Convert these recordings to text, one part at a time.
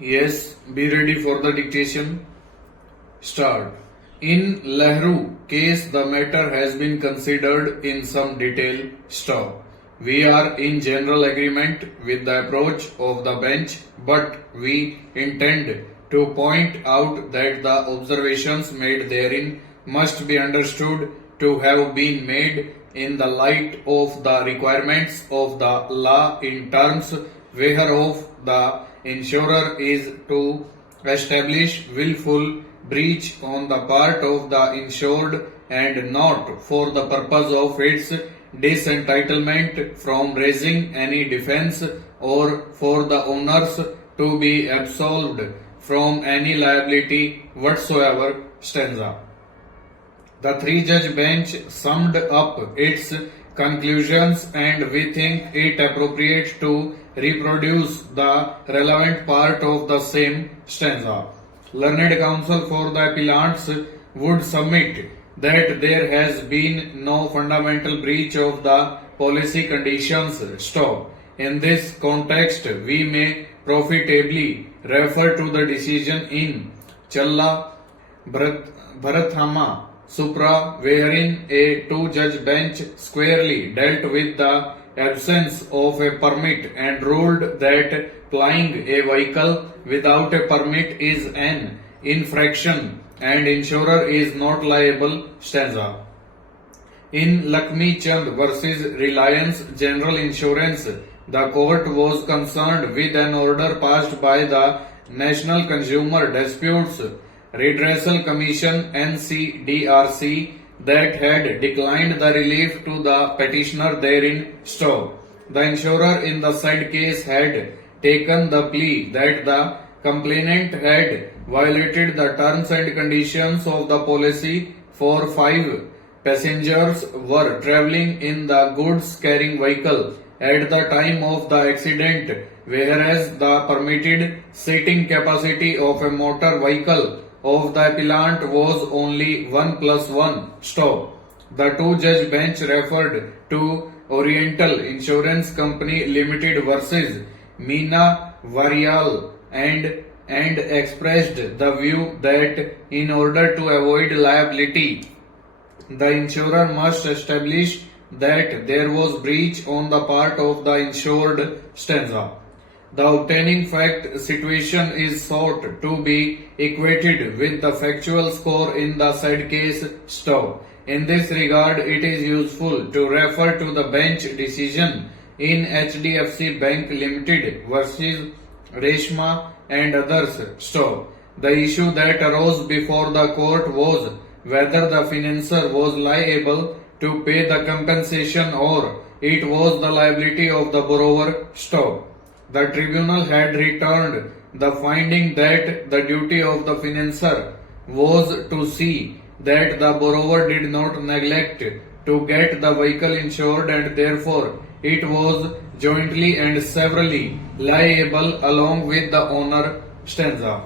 Yes, be ready for the dictation. Start. In Lehru case, the matter has been considered in some detail. Stop. We are in general agreement with the approach of the bench, but we intend to point out that the observations made therein must be understood to have been made in the light of the requirements of the law in terms whereof the insurer is to establish willful breach on the part of the insured and not for the purpose of its disentitlement from raising any defense or for the owners to be absolved from any liability whatsoever. Stanza. The three-judge bench summed up its conclusions and we think it appropriate to reproduce the relevant part of the same stanza. Learned counsel for the appellants would submit that there has been no fundamental breach of the policy conditions. Stop. In this context, we may profitably refer to the decision in Challa Bharathama Supra, wherein a two-judge bench squarely dealt with the absence of a permit and ruled that plying a vehicle without a permit is an infraction and insurer is not liable. Stanza. In Lakshmi Chand versus Reliance General Insurance, the court was concerned with an order passed by the National Consumer Disputes Redressal Commission NCDRC that had declined the relief to the petitioner therein. Stop. The insurer in the said case had taken the plea that the complainant had violated the terms and conditions of the policy for 5 passengers were travelling in the goods carrying vehicle at the time of the accident, whereas the permitted seating capacity of a motor vehicle of the appellant was only 1+1. Stop. The two-judge bench referred to Oriental Insurance Company Limited versus Meena Varial and expressed the view that in order to avoid liability, the insurer must establish that there was breach on the part of the insured. Stanza. The obtaining fact situation is sought to be equated with the factual score in the said case. Stop. In this regard, it is useful to refer to the bench decision in HDFC Bank Limited versus Reshma and others. Stop. The issue that arose before the court was whether the financier was liable to pay the compensation or it was the liability of the borrower. Stop. The tribunal had returned the finding that the duty of the financier was to see that the borrower did not neglect to get the vehicle insured and therefore it was jointly and severally liable along with the owner. Stanza.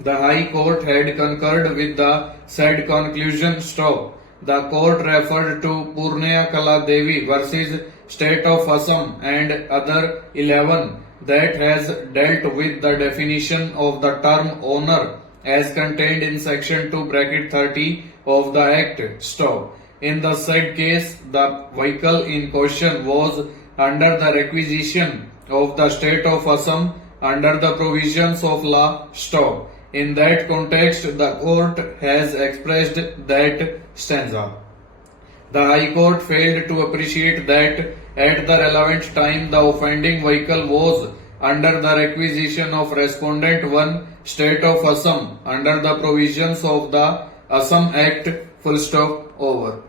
The High Court had concurred with the said conclusion. Stop. The court referred to Purnia Kala Devi versus State of Assam and other 11 that has dealt with the definition of the term owner as contained in section 2(30) of the Act. Stop. In the said case, the vehicle in question was under the requisition of the State of Assam under the provisions of law. Stop. In that context, the court has expressed that. Stanza. The High Court failed to appreciate that at the relevant time the offending vehicle was under the requisition of Respondent 1, State of Assam, under the provisions of the Assam Act. Full stop. Over.